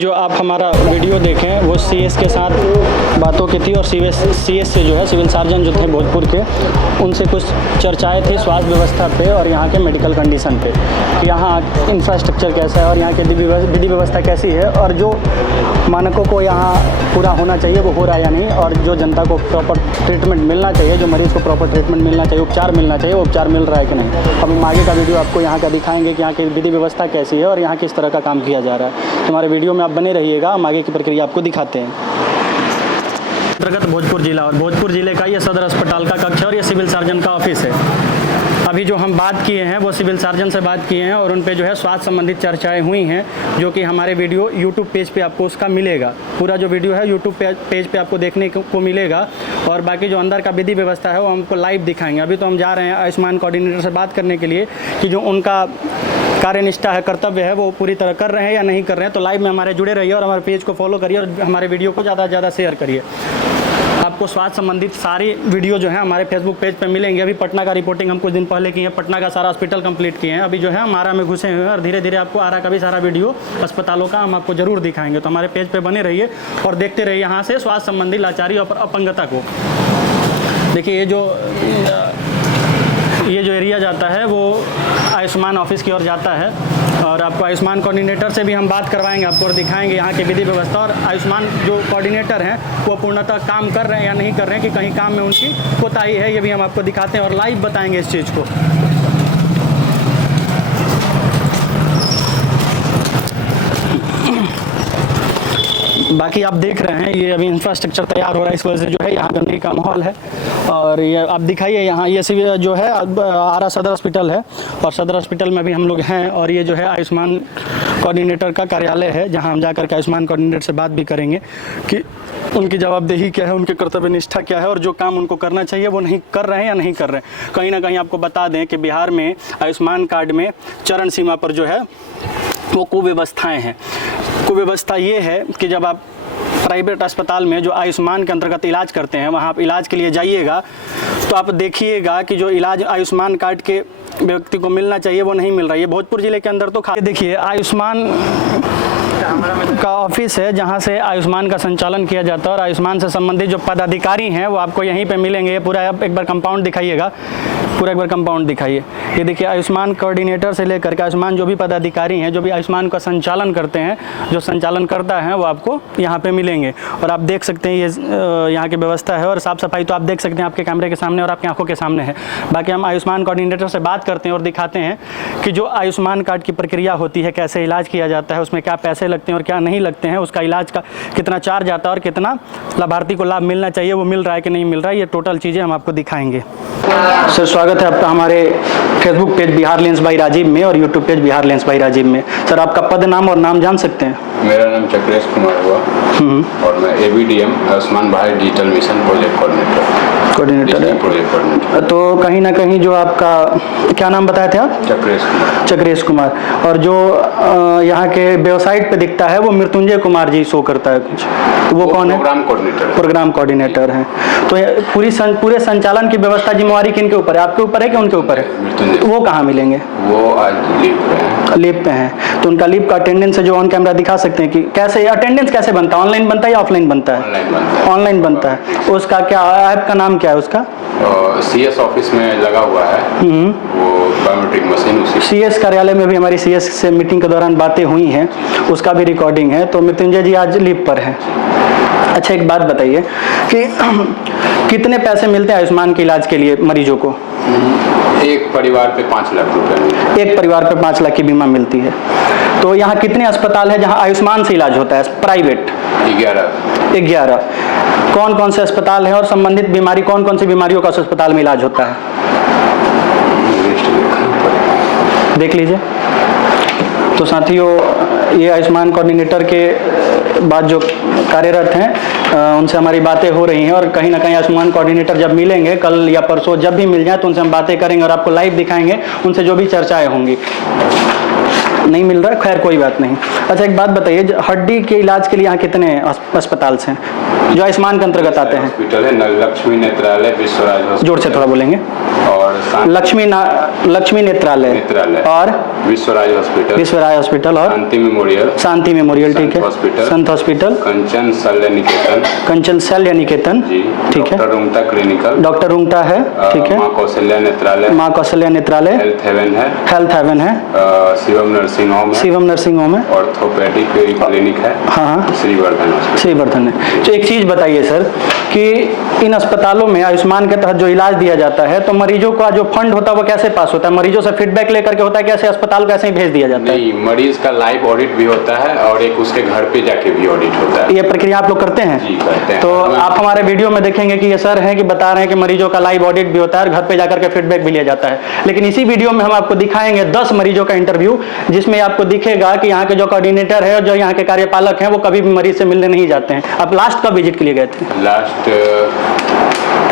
जो आप हमारा वीडियो देखें वो सीएस के साथ बातों की थी और सीएस से जो है सिविल सर्जन जो थे भोजपुर के, उनसे कुछ चर्चाएं थी स्वास्थ्य व्यवस्था पे और यहाँ के मेडिकल कंडीशन पे कि यहाँ इंफ्रास्ट्रक्चर कैसा है और यहाँ की विधि व्यवस्था कैसी है और जो मानकों को यहाँ पूरा होना चाहिए वो हो रहा है या नहीं, और जो जनता को प्रॉपर ट्रीटमेंट मिलना चाहिए, जो मरीज़ को प्रॉपर ट्रीटमेंट मिलना चाहिए, उपचार मिलना चाहिए, वो उपचार मिल रहा है कि नहीं। अब हम आगे का वीडियो आपको यहाँ का दिखाएंगे कि यहाँ की विधि व्यवस्था कैसी है और यहाँ किस तरह का काम किया जा रहा है। हमारे वीडियो में आप बने रहिएगा, हम आगे की प्रक्रिया आपको दिखाते हैं। अंतर्गत भोजपुर जिला और भोजपुर जिले का ये सदर अस्पताल का कक्ष है और ये सिविल सर्जन का ऑफिस है। अभी जो हम बात किए हैं वो सिविल सर्जन से बात किए हैं और उन पे जो है स्वास्थ्य संबंधित चर्चाएं हुई हैं, जो कि हमारे वीडियो यूट्यूब पेज पे आपको उसका मिलेगा। पूरा जो वीडियो है यूट्यूब पेज पे आपको देखने को मिलेगा और बाकी जो अंदर का विधि व्यवस्था है वो हमको लाइव दिखाएंगे। अभी तो हम जा रहे हैं आयुष्मान कोऑर्डिनेटर से बात करने के लिए कि जो उनका कार्यनिष्ठा है, कर्तव्य है, वो पूरी तरह कर रहे हैं या नहीं कर रहे हैं। तो लाइव में हमारे जुड़े रहिए और हमारे पेज को फॉलो करिए और हमारे वीडियो को ज़्यादा से ज़्यादा शेयर करिए। आपको स्वास्थ्य संबंधित सारी वीडियो जो है हमारे फेसबुक पेज पे मिलेंगे। अभी पटना का रिपोर्टिंग हम कुछ दिन पहले की है, पटना का सारा हॉस्पिटल कंप्लीट किए हैं। अभी जो है हम आरा में घुसे हुए हैं और धीरे धीरे आपको आरा का भी सारा वीडियो अस्पतालों का हम आपको जरूर दिखाएंगे। तो हमारे पेज पे बने रहिए और देखते रहिए यहाँ से स्वास्थ्य संबंधी लाचारी और अपंगता को। देखिए ये जो एरिया जाता है वो आयुष्मान ऑफिस की ओर जाता है और आपको आयुष्मान कोऑर्डिनेटर से भी हम बात करवाएंगे आपको और दिखाएंगे यहाँ की विधि व्यवस्था। और आयुष्मान जो कोऑर्डिनेटर हैं वो पूर्णतः काम कर रहे हैं या नहीं कर रहे हैं, कि कहीं काम में उनकी कोताही है, ये भी हम आपको दिखाते हैं और लाइव बताएंगे इस चीज़ को। बाकी आप देख रहे हैं ये अभी इंफ्रास्ट्रक्चर तैयार हो रहा है, इस वजह से जो है यहाँ गंदगी का माहौल है। और ये आप दिखाइए यहाँ ये सिविल जो है आरा सदर हॉस्पिटल है और सदर हॉस्पिटल में अभी हम लोग हैं और ये जो है आयुष्मान कोऑर्डिनेटर का कार्यालय है, जहाँ हम जाकर के आयुष्मान कोऑर्डिनेटर से बात भी करेंगे कि उनकी जवाबदेही क्या है, उनके कर्तव्य निष्ठा क्या है और जो काम उनको करना चाहिए वो नहीं कर रहे हैं या नहीं कर रहे हैं। कहीं ना कहीं आपको बता दें कि बिहार में आयुष्मान कार्ड में चरण सीमा पर जो है वो कुव्यवस्थाएँ हैं। कुव्यवस्था ये है कि जब आप प्राइवेट अस्पताल में जो आयुष्मान के अंतर्गत इलाज करते हैं वहाँ आप इलाज के लिए जाइएगा तो आप देखिएगा कि जो इलाज आयुष्मान कार्ड के व्यक्ति को मिलना चाहिए वो नहीं मिल रहा है। ये भोजपुर जिले के अंदर तो देखिए आयुष्मान का ऑफिस है जहाँ से आयुष्मान का संचालन किया जाता है और आयुष्मान से संबंधित जो पदाधिकारी हैं वो आपको यहीं पे मिलेंगे। पूरा आप एक बार कंपाउंड दिखाइएगा, पूरा एक बार कंपाउंड दिखाइए। ये देखिए आयुष्मान कोऑर्डिनेटर से लेकर के आयुष्मान जो भी पदाधिकारी हैं जो भी आयुष्मान का संचालन करते हैं, जो संचालन करता है वो आपको यहाँ पे मिलेंगे। और आप देख सकते हैं ये यहाँ की व्यवस्था है और साफ़ सफाई तो आप देख सकते हैं आपके कैमरे के सामने और आपकी आंखों के सामने है। बाकी हम आयुष्मान कोऑर्डिनेटर से बात करते हैं और दिखाते हैं कि जो आयुष्मान कार्ड की प्रक्रिया होती है, कैसे इलाज किया जाता है, उसमें क्या पैसे लगते हैं और क्या नहीं लगते हैं, उसका इलाज का कितना चार्ज आता है और कितना लाभार्थी को लाभ मिलना चाहिए, वो मिल रहा है कि नहीं मिल रहा है, ये टोटल चीज़ें हम आपको दिखाएंगे। सर स्वागत है आपका हमारे Facebook page Bihar lens by Rajiv में और YouTube page Bihar lens by Rajiv में। सर आपका पद नाम और नाम जान सकते हैं? मेरा नाम चक्रेश कुमार हुआ और मैं ABDM Ayushman Bharat digital mission project coordinator है। तो कहीं ना कहीं जो आपका क्या नाम बताए थे आप? चक्रेश कुमार। और जो यहाँ के वेबसाइट पे दिखता है वो मृत्युंजय कुमार जी शो करता है कुछ, तो वो कौन है? प्रोग्राम कोऑर्डिनेटर है। तो पूरे संचालन की व्यवस्था जिम्मेवारी किन के ऊपर है, आपके ऊपर है कि उनके ऊपर है? तो वो कहाँ मिलेंगे? वो आज लीव पे हैं। तो उनका लीव का अटेंडेंस है जो ऑन कैमरा दिखा सकते हैं कि कैसे अटेंडेंस कैसे बनता है, ऑनलाइन बनता है या ऑफलाइन बनता है? ऑनलाइन बनता है। उसका क्या ऐप का नाम क्या है उसका? CS ऑफिस में लगा हुआ है वो बायोमेट्रिक मशीन। CS कार्यालय में भी हमारी CS से मीटिंग के दौरान बातें हुई हैं, उसका भी रिकॉर्डिंग है। तो मृत्युंजय जी आज लीव पर हैं। अच्छा एक बात बताइए कि कितने पैसे मिलते हैं आयुष्मान के इलाज के लिए मरीजों को? एक परिवार पे 5 लाख रुपए। एक परिवार पे 5 लाख की बीमा मिलती है। तो यहाँ कितने अस्पताल हैं जहाँ आयुष्मान से इलाज होता है प्राइवेट? 11। कौन कौन से अस्पताल हैं और संबंधित बीमारी कौन कौन सी बीमारियों का उस अस्पताल में इलाज होता है? देख लीजिए। तो साथियों ये आयुष्मान कोऑर्डिनेटर के बाद जो कार्यरत हैं उनसे हमारी बातें हो रही हैं और कहीं ना कहीं आयुष्मान कोऑर्डिनेटर जब मिलेंगे कल या परसों जब भी मिल जाए तो उनसे हम बातें करेंगे और आपको लाइव दिखाएंगे उनसे जो भी चर्चाएं होंगी। नहीं मिल रहा है, खैर कोई बात नहीं। अच्छा एक बात बताइए, हड्डी के इलाज के लिए यहाँ कितने अस्पताल हैं जो आयुष्मान के अंतर्गत आते हैं? हॉस्पिटल है, लक्ष्मी नेत्रालय, विश्वराज हॉस्पिटल। जोर से थोड़ा बोलेंगे। और लक्ष्मी नेत्रालय और विश्वराज हॉस्पिटल और शांति मेमोरियल, ठीक है, संत हॉस्पिटल, कंचन शल्य निकेतन, ठीक है, डॉक्टर रुंगटा है, ठीक है, माँ कौशल्या नेत्रालय, हेल्थ हेवन है, शिवम नर्सिंग होम है, ऑर्थोपेडिक क्लिनिक है, हाँ, श्रीवर्धन है। तो एक चीज बताइए सर कि इन अस्पतालों में आयुष्मान के तहत जो इलाज दिया जाता है तो मरीजों का जो फंड होता है वो कैसे पास होता है? मरीजों से फीडबैक लेकर के होता है, कैसे अस्पताल को ऐसे ही भेज दिया जाता है? नहीं, मरीज का लाइव ऑडिट भी होता है और एक उसके घर पे जाके भी ऑडिट होता है। ये प्रक्रिया आप लोग करते हैं? जी करते हैं। तो आप हमारे वीडियो में देखेंगे कि ये सर हैं कि बता रहे हैं कि मरीजों का लाइव ऑडिट भी होता है और घर पे जाकर के फीडबैक भी लिया जाता है। लेकिन इसी वीडियो में हम आपको दिखाएंगे 10 मरीजों का इंटरव्यू, जिसमें आपको दिखेगा कि यहाँ के जो कोऑर्डिनेटर है, जो यहाँ के कार्यपालक हैं, वो कभी भी मरीज से मिलने नहीं जाते हैं। आप लास्ट कब विजिट के लिए गए थे? लास्ट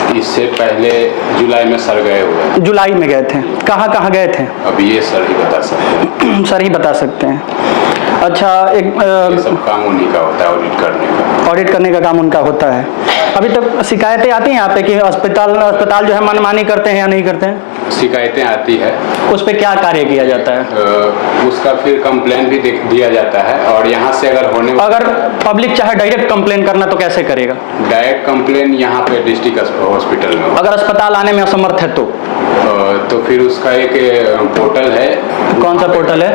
इससे पहले जुलाई में सर गए हुए। जुलाई में गए थे? कहाँ कहाँ गए थे? अब ये सर ही बता सकते हैं। सर ही बता सकते हैं। अच्छा एक ये सब काम उन्हीं का होता है, ऑडिट करने का काम उनका होता है। अभी तक शिकायतें आती हैं यहाँ पे कि अस्पताल जो है मनमानी करते हैं या नहीं करते हैं? शिकायतें आती है। उस पर क्या कार्य किया जाता है? उसका फिर कंप्लेन भी दिया जाता है। और यहाँ से अगर पब्लिक चाहे डायरेक्ट कंप्लेन करना तो कैसे करेगा? डायरेक्ट कंप्लेन यहाँ पे डिस्ट्रिक्ट हॉस्पिटल में, अगर अस्पताल आने में असमर्थ है तो फिर उसका एक पोर्टल है। कौन सा पोर्टल है?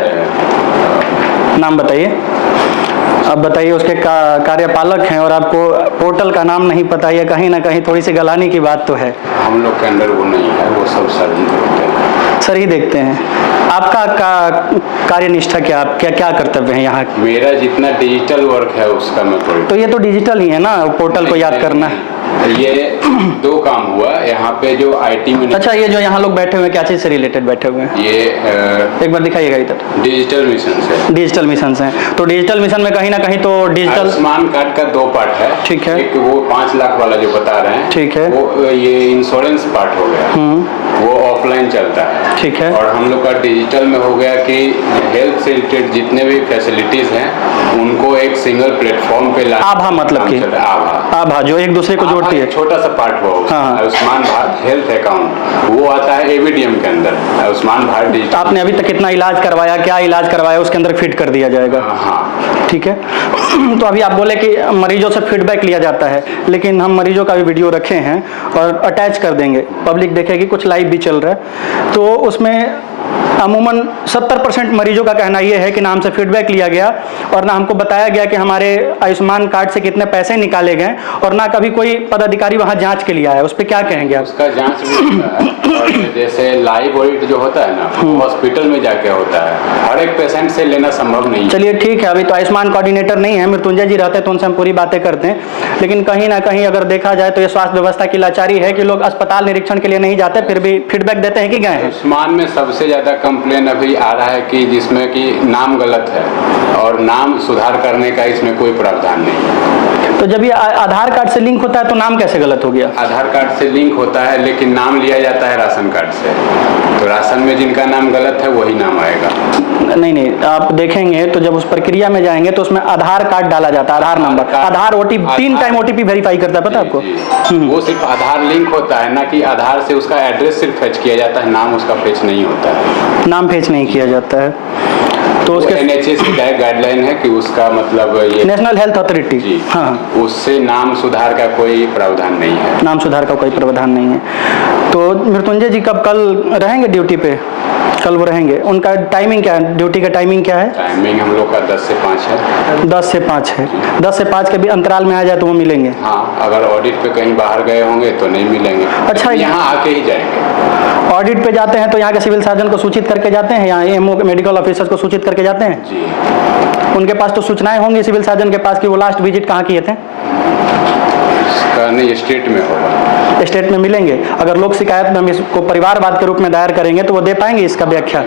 नाम बताइए। अब बताइए, उसके कार्यपालक हैं और आपको पोर्टल का नाम नहीं पता, ये कहीं ना कहीं थोड़ी सी गलानी की बात तो है। हम लोग के अंदर वो नहीं है, वो सब सर ही देखते हैं। सर ही देखते हैं। आपका कार्यनिष्ठा क्या कर्तव्य है यहाँ? मेरा जितना डिजिटल वर्क है उसका मैं तो ये तो डिजिटल ही है ना, पोर्टल को याद करना। ये 2 काम हुआ यहाँ पे जो IT में। अच्छा, ये जो यहाँ लोग बैठे हुए हैं क्या चीज से रिलेटेड बैठे हुए हैं? ये एक बार दिखाइएगा इधर। डिजिटल मिशन से। डिजिटल मिशन से। तो डिजिटल मिशन में कहीं ना कहीं तो डिजिटल आयुष्मान कार्ड का 2 पार्ट है। ठीक है। एक वो 5 लाख वाला जो बता रहे हैं, ठीक है, वो ये इंश्योरेंस पार्ट हो गया, वो ऑफलाइन चलता है। ठीक है। और हम लोग का डिजिटल में हो गया कि हेल्थ से रिलेटेड जितने भी फैसिलिटीज हैं उनको एक सिंगल प्लेटफॉर्म पे ला। आभा मतलब कि आभा जो एक दूसरे को जोड़ती है। छोटा सा पार्ट हुआ। आयुष्मान भारत हेल्थ अकाउंट वो आता है ABDM के अंदर। आयुष्मान भारत डिजिटल। आपने अभी तक कितना इलाज करवाया, क्या इलाज करवाया, उसके अंदर फिट कर दिया जाएगा। हाँ ठीक है। तो अभी आप बोले कि मरीजों से फीडबैक लिया जाता है, लेकिन हम मरीजों का भी वीडियो रखे हैं और अटैच कर देंगे, पब्लिक देखेगी, कुछ लाइव भी चल रहा है। तो उसमें अमूमन 70% मरीजों का कहना यह है कि ना हमसे फीडबैक लिया गया और ना हमको बताया गया कि हमारे आयुष्मान कार्ड से कितने पैसे निकाले गए, और ना कभी कोई पदाधिकारी वहां जांच के लिए आया। उस पर क्या कहेंगे आप? उसका जांच भी होता है। और जैसे लाइव ऑडिट जो होता है ना, हॉस्पिटल में जाके होता है, हर एक पेशेंट से लेना संभव नहीं। चलिए ठीक है, अभी तो आयुष्मान कोऑर्डिनेटर नहीं है, मृत्युंजय जी रहते हैं तो उनसे हम पूरी बातें करते हैं। लेकिन कहीं ना कहीं अगर देखा जाए तो ये स्वास्थ्य व्यवस्था की लाचारी है कि लोग अस्पताल निरीक्षण के लिए नहीं जाते, फिर भी फीडबैक देते हैं कि गए हैं। आयुष्मान में सबसे ज्यादा कंप्लेन अभी आ रहा है कि जिसमें कि नाम गलत है और नाम सुधार करने का इसमें कोई प्रावधान नहीं। तो जब ये आधार कार्ड से लिंक होता है तो नाम कैसे गलत हो गया? आधार कार्ड से लिंक होता है लेकिन नाम लिया जाता है राशन कार्ड से, तो राशन में जिनका नाम गलत है वही नाम आएगा। नहीं, आप देखेंगे तो जब उस प्रक्रिया में जाएंगे तो उसमें आधार कार्ड डाला जाता है, आधार नंबर, आधार OTP 3 टाइम OTP वेरीफाई करता है, पता है आपको? वो सिर्फ आधार लिंक होता है ना, कि आधार से उसका एड्रेस सिर्फ फेच किया जाता है, नाम उसका फेच नहीं होता है। नाम फेच नहीं किया जाता है। तो उसके NHS की गाइडलाइन है कि उसका मतलब ये नेशनल हेल्थ अथॉरिटी, हाँ, उससे नाम सुधार का कोई प्रावधान नहीं है। नाम सुधार का कोई प्रावधान नहीं है। तो मृत्युंजय जी कब कल रहेंगे ड्यूटी पे? कल वो रहेंगे। उनका टाइमिंग क्या है? ड्यूटी का टाइमिंग क्या है? टाइमिंग हम लोग का 10 से 5 है। 10 से 5 है। 10 से 5 के भी अंतराल में आ जाए तो वो मिलेंगे? हाँ, अगर ऑडिट पे कहीं बाहर गए होंगे तो नहीं मिलेंगे। अच्छा, यहाँ आके ही जाएंगे। ऑडिट पे जाते हैं तो यहाँ के सिविल सर्जन को सूचित करके जाते हैं, यहाँ MO मेडिकल ऑफिसर्स को सूचित करके जाते हैं जी। उनके पास तो सूचनाएं होंगी सिविल सर्जन के पास कि वो लास्ट विजिट कहाँ किए थे? नहीं, स्टेट में होगा। स्टेट में मिलेंगे। अगर लोक शिकायत में हम इसको परिवारवाद के रूप में दायर करेंगे तो वो दे पाएंगे इसका व्याख्या?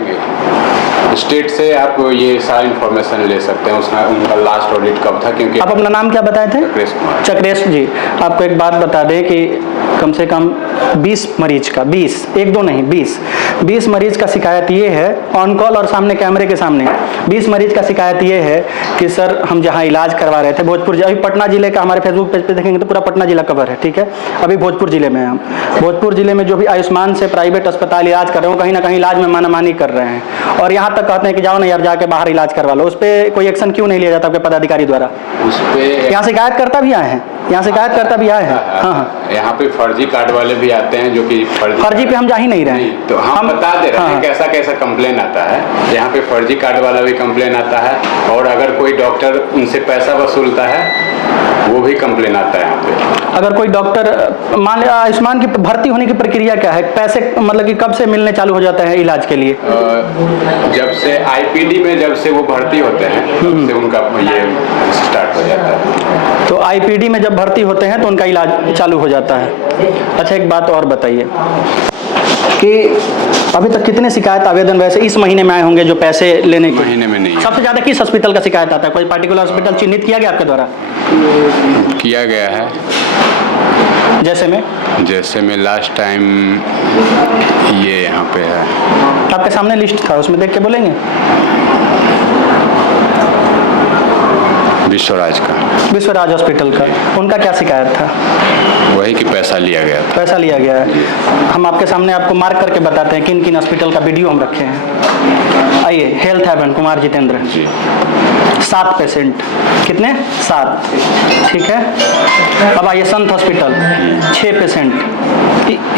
स्टेट से आप ये सारी इन्फॉर्मेशन ले सकते हैं, उसका उनका लास्ट ऑडिट कब था, क्योंकि आप अपना नाम क्या बताए थे? चक्रेश कुमार। चक्रेश जी, आपको एक बात बता दें कि कम से कम 20 मरीज का 20 मरीज का शिकायत ये है, ऑन कॉल और सामने कैमरे के सामने 20 मरीज का शिकायत ये है कि सर हम जहाँ इलाज करवा रहे थे भोजपुर, अभी पटना जिले का हमारे फेसबुक पेज पे देखेंगे तो पूरा पटना जिला कवर है, ठीक है। अभी भोजपुर जिले में हम भोजपुर जिले में जो भी आयुष्मान से प्राइवेट अस्पताल इलाज कर रहे हो, कहीं ना कहीं इलाज में मानामानी कर रहे हैं और यहाँ तक कहते हैं कि जाओ ना यार जाके बाहर इलाज करवा लो। उस पर कोई एक्शन क्यों नहीं लिया जाता आपके पदाधिकारी द्वारा? उस पर यहाँ शिकायत करता भी आए हैं, यहाँ शिकायत करता भी आए हैं। हाँ, यहाँ पे फर्जी कार्ड वाले भी आते हैं जो कि फर्जी पे हम जा ही नहीं रहे हैं, तो हम बता दे रहे हैं कैसा कैसा कंप्लेन आता है। यहाँ पे फर्जी कार्ड वाला भी कंप्लेन आता है और अगर कोई डॉक्टर उनसे पैसा वसूलता है वो भी कंप्लेन आता है यहाँ पे। अगर कोई डॉक्टर मान लिया आयुष्मान की भर्ती होने की प्रक्रिया क्या है, पैसे मतलब कि कब से मिलने चालू हो जाता है इलाज के लिए? जब से आईपीडी में जब से वो भर्ती होते हैं तब से उनका ये स्टार्ट हो जाता है। तो आईपीडी में जब भर्ती होते हैं तो उनका इलाज चालू हो जाता है। अच्छा, एक बात और बताइए कि अभी तक कितने शिकायत आवेदन वैसे इस महीने में आए होंगे जो पैसे लेने के? महीने में नहीं। सबसे ज्यादा किस हॉस्पिटल का शिकायत आता है? कोई पार्टिकुलर हॉस्पिटल चिन्हित किया गया आपके द्वारा? किया गया है, जैसे में लास्ट टाइम ये यहाँ पे है, आपके सामने लिस्ट था, उसमें देख के बोलेंगे। विश्वराज हॉस्पिटल का, उनका क्या शिकायत था? वही कि पैसा लिया गया था। पैसा लिया गया है। हम आपके सामने आपको मार्क करके बताते हैं किन किन हॉस्पिटल का वीडियो हम रखे हैं। आइए, हेल्थ हेवन कुमार जितेंद्र जी, 7 पेशेंट, कितने? 7, ठीक है। अब आइए संत हॉस्पिटल, 6 पेशेंट,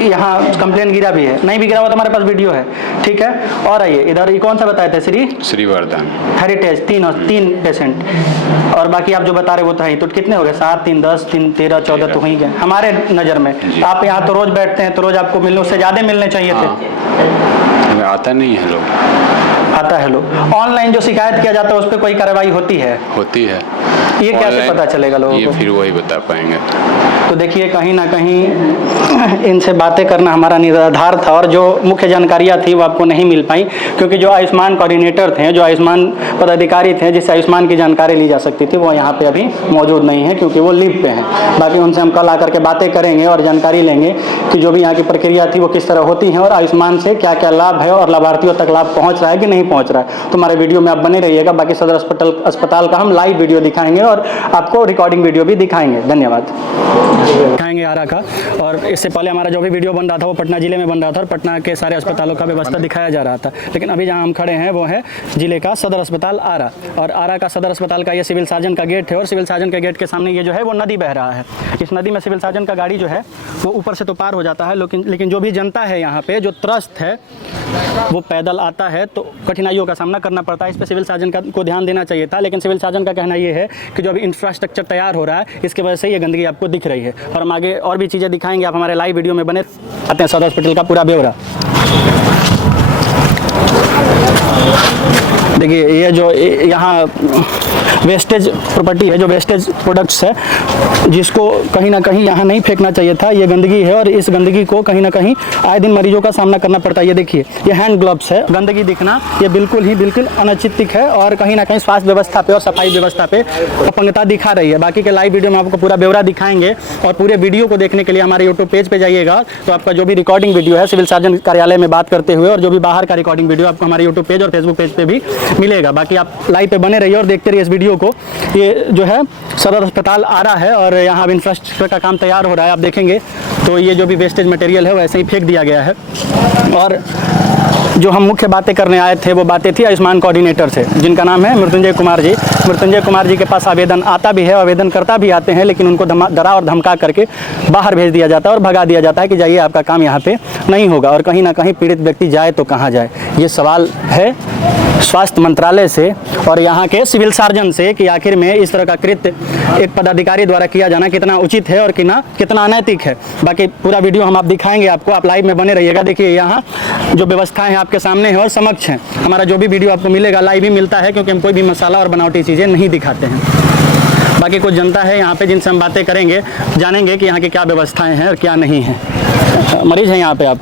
यहाँ कंप्लेन गिरा भी है, नहीं भी गिरा हुआ तो हमारे पास वीडियो है, ठीक है। और आइए इधर, ये कौन सा बताए थे? श्रीवर्धन हेरिटेज, 3 पेशेंट, और बाकी आप जो बता रहे वो तो है। तो कितने हो गए? 7, 3, 10, 3, 13, 14 तो हो ही गए हमारे नज़र में। आप यहाँ तो रोज बैठते हैं तो रोज आपको मिलने, उससे ज़्यादा मिलने चाहिए थे। आता नहीं है लोग, आता है लोग। ऑनलाइन जो शिकायत किया जाता है उस पर कोई कार्रवाई होती है? ये कैसे पता चलेगा लोगों को? ये फिर वही बता पाएंगे। तो देखिए, कहीं ना कहीं इनसे बातें करना हमारा निराधार था और जो मुख्य जानकारियाँ थी वो आपको नहीं मिल पाई, क्योंकि जो आयुष्मान कोऑर्डिनेटर थे, जो आयुष्मान पदाधिकारी थे जिससे आयुष्मान की जानकारी ली जा सकती थी, वो यहाँ पे अभी मौजूद नहीं है क्योंकि वो लीव पे हैं। बाकी उनसे हम कल आकर के बातें करेंगे और जानकारी लेंगे कि जो भी यहाँ की प्रक्रिया थी वो किस तरह होती है और आयुष्मान से क्या क्या लाभ है और लाभार्थियों तक लाभ पहुँच रहा है कि नहीं पहुँच रहा है। तो हमारे वीडियो में आप बने रहिएगा। बाकी सदर अस्पताल का हम लाइव वीडियो दिखाएंगे और आपको रिकॉर्डिंग वीडियो भी दिखाएंगे। धन्यवाद। दिखाएंगे आरा का, और इससे पहले हमारा जो भी वीडियो बन रहा था वो पटना जिले में बन रहा था और पटना के सारे अस्पतालों का व्यवस्था दिखाया जा रहा था। लेकिन अभी जहां हम खड़े हैं वो है जिले का सदर अस्पताल आरा, और आरा का सदर अस्पताल का ये सिविल सर्जन का गेट है और सिविल सर्जन के गेट के सामने ये जो है वो नदी बह रहा है। इस नदी में सिविल सर्जन का गाड़ी जो है वो ऊपर से तो पार हो जाता है, लेकिन जो भी जनता है यहाँ पे जो त्रस्त है वो पैदल आता है तो कठिनाइयों का सामना करना पड़ता है। इस पर सिविल सर्जन को ध्यान देना चाहिए था, लेकिन सिविल सर्जन का कहना ये है कि जो अभी इंफ्रास्ट्रक्चर तैयार हो रहा है इसकी वजह से ये गंदगी आपको दिख रही है। और हम आगे और भी चीज़ें दिखाएंगे, आप हमारे लाइव वीडियो में बने आते हैं। सदर हॉस्पिटल का पूरा ब्यौरा देखिए, ये जो यहाँ वेस्टेज प्रॉपर्टी है, जो वेस्टेज प्रोडक्ट्स है, जिसको कहीं ना कहीं यहाँ नहीं फेंकना चाहिए था, ये गंदगी है और इस गंदगी को कहीं ना कहीं आए दिन मरीजों का सामना करना पड़ता है। ये देखिए, ये हैंड ग्लव्स है, गंदगी दिखना ये बिल्कुल अनौचित्य है और कहीं ना कहीं स्वास्थ्य व्यवस्था पे और सफाई व्यवस्था पे अपंगता दिखा रही है। बाकी के लाइव वीडियो में आपको पूरा ब्यौरा दिखाएंगे और पूरे वीडियो को देखने के लिए हमारे यूट्यूब पेज पे जाइएगा तो आपका जो भी रिकॉर्डिंग वीडियो है सिविल सर्जन कार्यालय में बात करते हुए और जो भी बाहर का रिकॉर्डिंग वीडियो आपको हमारे यूट्यूब पेज और फेसबुक पेज पे भी मिलेगा। बाकी आप लाइव पे बने रहिए और देखते रहिए इस वीडियो को। ये जो है सदर अस्पताल आ रहा है और यहाँ अब इंफ्रास्ट्रक्चर का काम तैयार हो रहा है। आप देखेंगे तो ये जो भी वेस्टेज मटेरियल है वो ऐसे ही फेंक दिया गया है। और जो हम मुख्य बातें करने आए थे वो बातें थी आयुष्मान कोऑर्डिनेटर से, जिनका नाम है मृत्युंजय कुमार जी। मृत्युंजय कुमार जी के पास आवेदन आता भी है, आवेदन करता भी आते हैं, लेकिन उनको डरा और धमका करके बाहर भेज दिया जाता है और भगा दिया जाता है कि जाइए आपका काम यहाँ पे नहीं होगा। और कहीं ना कहीं पीड़ित व्यक्ति जाए तो कहाँ जाए, ये सवाल है स्वास्थ्य मंत्रालय से और यहाँ के सिविल सर्जन से कि आखिर में इस तरह का कृत्य एक पदाधिकारी द्वारा किया जाना कितना उचित है और कितना अनैतिक है। बाकी पूरा वीडियो हम आप दिखाएंगे आपको, आप लाइव में बने रहिएगा। देखिए यहाँ जो व्यवस्थाएं आपके सामने हैं और समक्ष हैं। हमारा जो भी वीडियो आपको मिलेगा लाइव ही मिलता है, क्योंकि हम कोई भी मसाला और बनावटी चीज़ें नहीं दिखाते हैं। बाकी कुछ जनता है यहाँ पे जिनसे हम बातें करेंगे, जानेंगे कि यहाँ की क्या व्यवस्थाएं हैं और क्या नहीं है। मरीज हैं यहाँ पे आप?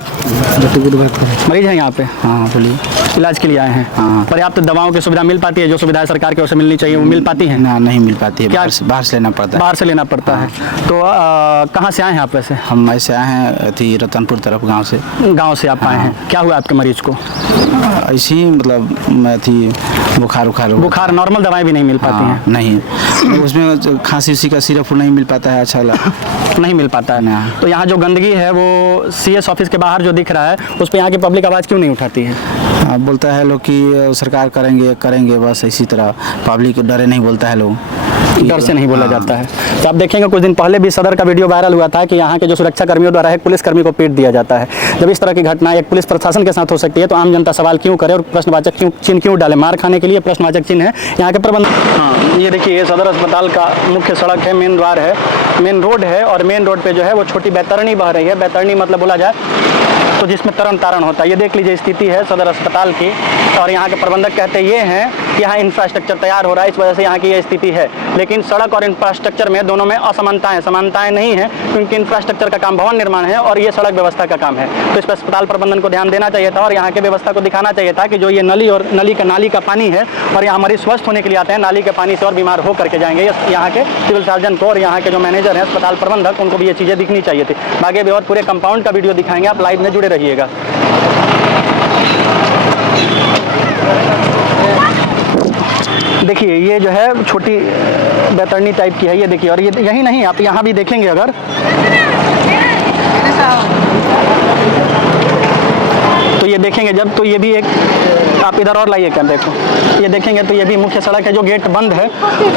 मरीज हैं यहाँ पे? हाँ बोलिए। इलाज के लिए आए हैं? हाँ। पर्याप्त दवाओं की सुविधा मिल पाती है? जो सुविधाएं सरकार की ओर से मिलनी चाहिए वो मिल पाती है? ना, नहीं मिल पाती है। क्या? बाहर से लेना पड़ता है। बाहर से लेना पड़ता है। तो कहाँ से आए हैं आप वैसे? हम ऐसे आए हैं अथी रतनपुर तरफ गांव से। गांव से आप आए हैं? क्या हुआ आपके मरीज को? ऐसे ही मतलब अथी बुखार नॉर्मल दवाएं भी नहीं मिल पाती हैं? नहीं, उसमें खांसी उसी का सिरप नहीं मिल पाता है अच्छा नहीं मिल पाता है ना। तो यहाँ जो गंदगी है वो सीएस ऑफिस के बाहर जो दिख रहा है उस पर यहाँ की पब्लिक आवाज़ क्यों नहीं उठाती है? बोलता है लोग कि सरकार करेंगे बस इसी तरह, पब्लिक डरे नहीं बोलता है लोग, डर से नहीं बोला जाता है। तो आप देखेंगे कुछ दिन पहले भी सदर का वीडियो वायरल हुआ था कि यहाँ के जो सुरक्षा कर्मियों द्वारा एक पुलिसकर्मी को पीट दिया जाता है। जब इस तरह की घटना एक पुलिस प्रशासन के साथ हो सकती है तो आम जनता सवाल क्यों करे और प्रश्नवाचक चिन्ह क्यों डाले? मार खाने के लिए प्रश्नवाचक चिन्ह है यहाँ के प्रबंध। हाँ, ये देखिए, ये सदर अस्पताल का मुख्य सड़क है, मेन द्वार है, मेन रोड है और मेन रोड पे जो है वो छोटी बैतरणी बह रही है। बैतरणी मतलब बोला जाए तो जिसमें तरन तारण होता है। ये देख लीजिए स्थिति है सदर अस्पताल की। और यहाँ के प्रबंधक कहते ये हैं कि यहाँ इंफ्रास्ट्रक्चर तैयार हो रहा है, इस वजह से यहाँ की ये स्थिति है। लेकिन सड़क और इंफ्रास्ट्रक्चर में दोनों में असमानताएं समानताएं नहीं है, क्योंकि इंफ्रास्ट्रक्चर का काम भवन निर्माण है और ये सड़क व्यवस्था का काम है। तो इस पर अस्पताल प्रबंधन को ध्यान देना चाहिए था और यहाँ की व्यवस्था को दिखाना चाहिए था कि जो ये नली और नाली का पानी है और यहाँ मरीज स्वस्थ होने के लिए आते हैं, नाली के पानी से और बीमार हो करके जाएंगे। यहाँ के सिविल सर्जन को और यहाँ के जो मैनेजर हैं अस्पताल प्रबंधक, उनको भी ये चीज़ें दिखनी चाहिए थी। बाकी भी और पूरे कंपाउंड का वीडियो दिखाएंगे, आप लाइव में जुड़े रहिएगा। देखिए ये जो है छोटी बैतरणी टाइप की है, ये देखिए। और ये यही नहीं, आप यहाँ भी देखेंगे अगर तो ये देखेंगे जब, तो ये भी एक, आप इधर और लाइए क्या, देखो ये देखेंगे तो ये भी मुख्य सड़क है जो गेट बंद है।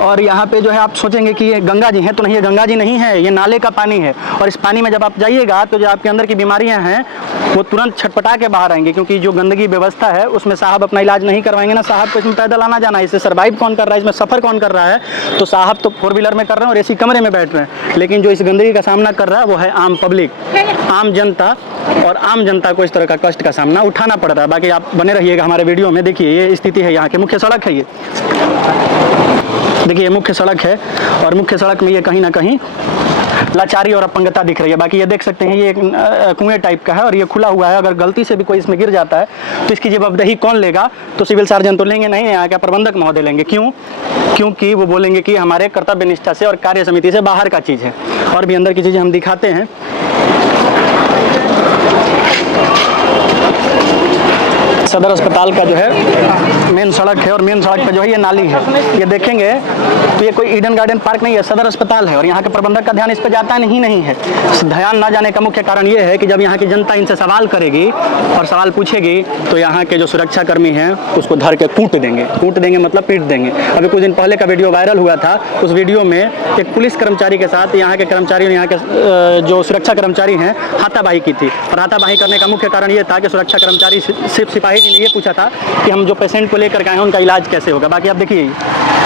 और यहाँ पे जो है आप सोचेंगे कि ये गंगा जी है, तो नहीं, ये गंगा जी नहीं है, ये नाले का पानी है। और इस पानी में जब आप जाइएगा तो जो आपके अंदर की बीमारियाँ हैं वो तुरंत छटपटा के बाहर आएंगी, क्योंकि जो गंदगी व्यवस्था है उसमें साहब अपना इलाज नहीं करवाएंगे ना। साहब को इसमें पैदल आना जाना है, इससे सर्वाइव कौन कर रहा है, इसमें सफ़र कौन कर रहा है? तो साहब तो 4 व्हीलर में कर रहे हैं और एसी कमरे में बैठ रहे हैं। लेकिन जो इस गंदगी का सामना कर रहा है वो है आम पब्लिक, आम जनता। और आम जनता को इस तरह का कष्ट का सामना उठाना पड़ रहा है। बाकी आप बने रहिएगा हमारे वीडियो में। देखिए ये स्थिति है यहाँ की, मुख्य सड़क है ये, देखिए ये मुख्य सड़क है और मुख्य सड़क में ये कहीं ना कहीं लाचारी और अपंगता दिख रही है। बाकी ये देख सकते हैं ये एक कुएं टाइप का है और ये खुला हुआ है। अगर गलती से भी कोई इसमें गिर जाता है तो इसकी जवाबदेही कौन लेगा? तो सिविल सर्जन तो लेंगे नहीं, यहाँ के प्रबंधक महोदय लेंगे। क्यों? क्योंकि वो बोलेंगे कि हमारे कर्तव्य निष्ठा से और कार्य समिति से बाहर का चीज़ है। और भी अंदर की चीज़ें हम दिखाते हैं। सदर अस्पताल का जो है मेन सड़क है और मेन सड़क पे जो है ये नाली है। ये देखेंगे तो ये कोई ईडन गार्डन पार्क नहीं है, सदर अस्पताल है। और यहाँ के प्रबंधक का ध्यान इस पर जाता नहीं है। ध्यान ना जाने का मुख्य कारण ये है कि जब यहाँ की जनता इनसे सवाल करेगी और सवाल पूछेगी तो यहाँ के जो सुरक्षा कर्मी हैं उसको धर के कूट देंगे मतलब पीट देंगे। अभी कुछ दिन पहले का वीडियो वायरल हुआ था, उस वीडियो में एक पुलिस कर्मचारी के साथ यहाँ के कर्मचारी और यहाँ के जो सुरक्षा कर्मचारी हैं हाथापाई की थी। और हाथापाई करने का मुख्य कारण ये था कि सुरक्षा कर्मचारी सिर्फ सिपाही जी ने ये पूछा था कि हम जो पेशेंट को लेकर गए हैं उनका इलाज कैसे होगा। बाकी आप देखिए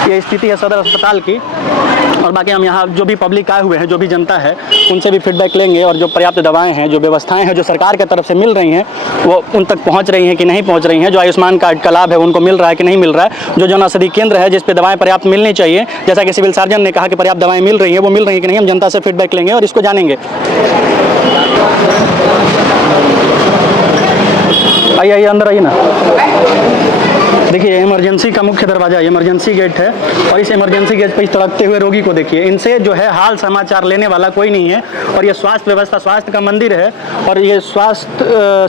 ये स्थिति है सदर अस्पताल की। और बाकी हम यहाँ जो भी पब्लिक आए हुए हैं, जो भी जनता है, उनसे भी फीडबैक लेंगे और जो पर्याप्त दवाएं हैं, जो व्यवस्थाएं हैं जो सरकार की तरफ से मिल रही हैं वो उन तक पहुँच रही हैं कि नहीं पहुँच रही हैं। जो आयुष्मान कार्ड का लाभ है उनको मिल रहा है कि नहीं मिल रहा है। जो जन औषधि केंद्र है जिस पे दवाएं पर्याप्त मिलनी चाहिए, जैसा कि सिविल सर्जन ने कहा कि पर्याप्त दवाएं मिल रही हैं, वो मिल रही हैं कि नहीं, हम जनता से फीडबैक लेंगे और इसको जानेंगे। आइए अंदर आइए ना। देखिए इमरजेंसी का मुख्य दरवाजा, इमरजेंसी गेट है और इस इमरजेंसी गेट पर तड़पते हुए रोगी को देखिए। इनसे जो है हाल समाचार लेने वाला कोई नहीं है। और ये स्वास्थ्य व्यवस्था, स्वास्थ्य का मंदिर है और ये स्वास्थ्य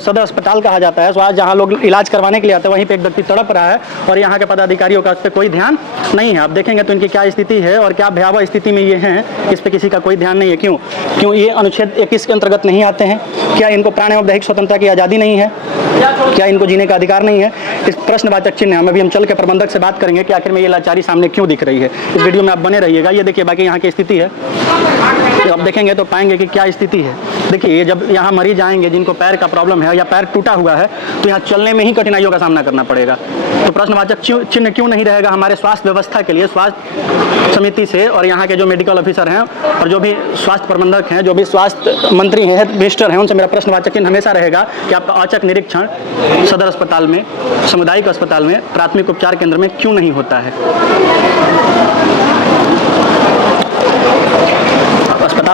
सदर अस्पताल कहा जाता है। स्वास्थ्य जहाँ लोग इलाज करवाने के लिए आते हैं वहीं पे एक व्यक्ति तड़प रहा है और यहाँ के पदाधिकारियों का उस पर कोई ध्यान नहीं है। आप देखेंगे तो इनकी क्या स्थिति है और क्या भयावह स्थिति में ये हैं, इस पर किसी का कोई ध्यान नहीं है। क्यों ये अनुच्छेद 21 के अंतर्गत नहीं आते हैं? क्या इनको प्राण एवं दैहिक स्वतंत्रता की आज़ादी नहीं है? क्या इनको जीने का अधिकार नहीं है? इस प्रश्नवाचक चिन्ह हम अभी हम चल के प्रबंधक से बात करेंगे कि आखिर में ये लाचारी सामने क्यों दिख रही है। इस वीडियो में आप बने रहिएगा। ये देखिए बाकी यहाँ की स्थिति है, तो आप देखेंगे तो पाएंगे कि क्या स्थिति है। देखिए जब यहाँ मरीज आएंगे जिनको पैर का प्रॉब्लम है या पैर टूटा हुआ है तो यहाँ चलने में ही कठिनाइयों का सामना करना पड़ेगा। तो प्रश्नवाचक चिन्ह क्यों नहीं रहेगा हमारे स्वास्थ्य व्यवस्था के लिए, स्वास्थ्य समिति से और यहाँ के जो मेडिकल ऑफिसर हैं और जो भी स्वास्थ्य प्रबंधक हैं, जो भी स्वास्थ्य मंत्री हैं, हेल्थ मिनिस्टर हैं, उनसे मेरा प्रश्नवाचक चिन्ह हमेशा रहेगा कि आपका औचक निरीक्षण सदर अस्पताल में, सामुदायिक अस्पताल में, प्राथमिक उपचार केंद्र में क्यों नहीं होता है।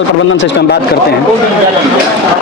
अस्पताल प्रबंधन से इस पर हम बात करते हैं।